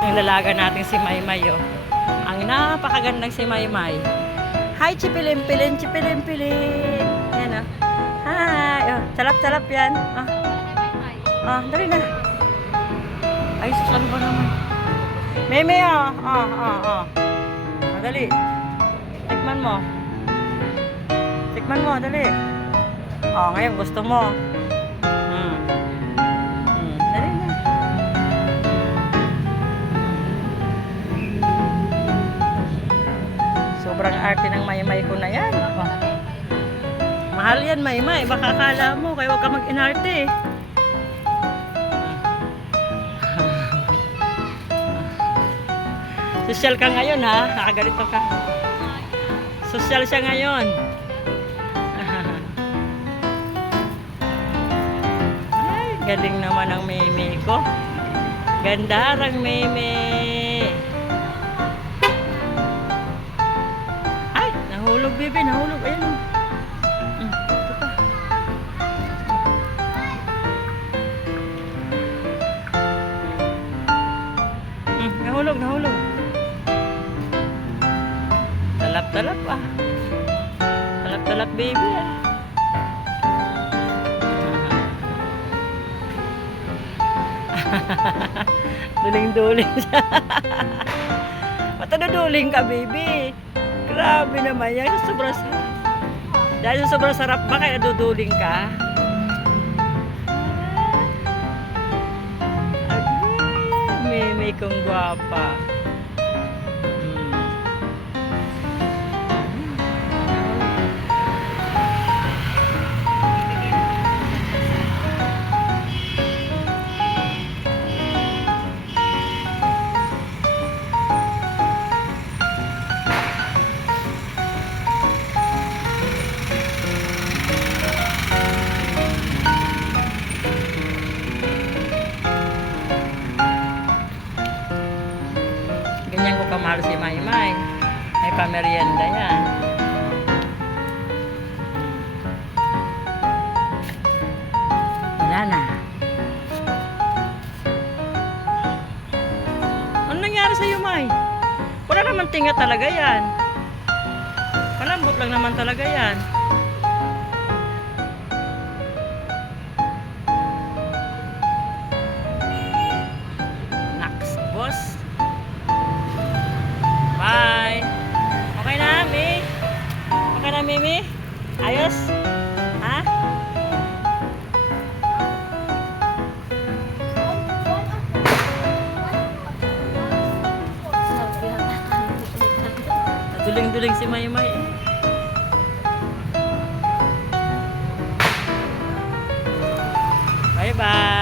Yung lalaga natin si Maymay, oh. Ang napakagandang si Maymay. Hi, chipilim-pilin, chipilim-pilin. Yan, oh. Hi. Oh, salap-salap yan. Oh. Oh, dali na. Ay, saan ba naman? Meme, oh. Oh, oh, oh. Dali. Tikman mo. Tikman mo, dali. Oh, ngayon gusto mo. Dali na. Sobrang arte ng Maymay ko na yan. Oh. Mahal yan, Maymay. Baka akala mo, kaya huwag ka mag-inarte. Sosyal ka ngayon, ha? Nakaganito ka. Sosyal siya ngayon. Ay, galing naman ang meme ko. Gandarang meme. Ay, nahulog, baby. Nahulog. Ayun. Ito pa. Nahulog, nahulog. Talap-talap, ah. Talap-talap, baby, ah. Duling-duling siya. Mataduduling ka, baby. Grabe naman yan. Sobrang sarap. Dahil sobrang sarap ba kaya naduduling ka? Agay, meme kong gwapa. Ganyan ko kamahal si Maymay. May pamerienda yan. Wala na. Ano nangyari sa'yo, May? Wala naman tinga talaga yan. Palambot lang naman talaga yan. Naks, boss. Bye. Okay na, Mi? Okay na, Mimi? Ayos? Ha? Duling-duling si Maymay, eh. Bye-bye.